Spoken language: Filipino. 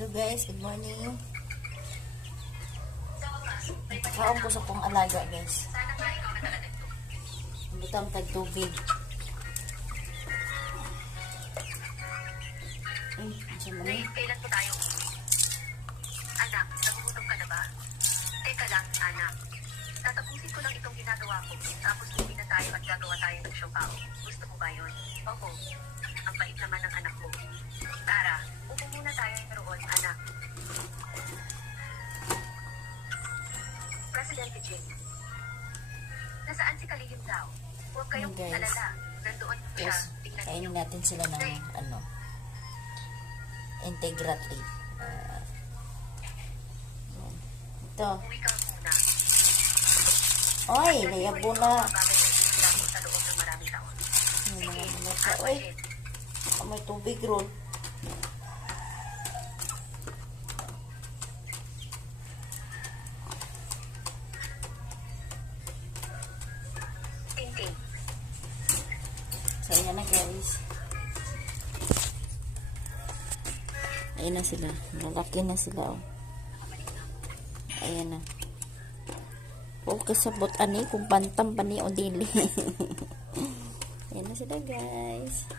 Hello guys, good morning. Kaon ko sa pong alaga guys. Butang tag-tubig. Kailan po tayo? Anak, nagugutom ka na ba? Teka lang, anak. Tatapusin ko lang itong ginagawa ko. Tapos uwi na tayo at gagawa tayo ng siopaw. Gusto mo ba yun? Opo. Ang bait naman ng anak ko. Tara, upo muna tayo roon, anak. Presidente Jim. Nasaan si Kalihim daw? Huwag kayong alala. Nandoon siya. Yes, kainin natin sila ng integrate. Ito. Uwi ka muna. Oy, layabo na. Sa loob ng maraming taon. Sige, Oy, may tubig ron. Ting-ting. So, ayan na guys. Ayan na sila. Lalaki na sila. Oh. Ayan na. O kasabot ani kung pantam pa ni o dili. Ayan na sila guys.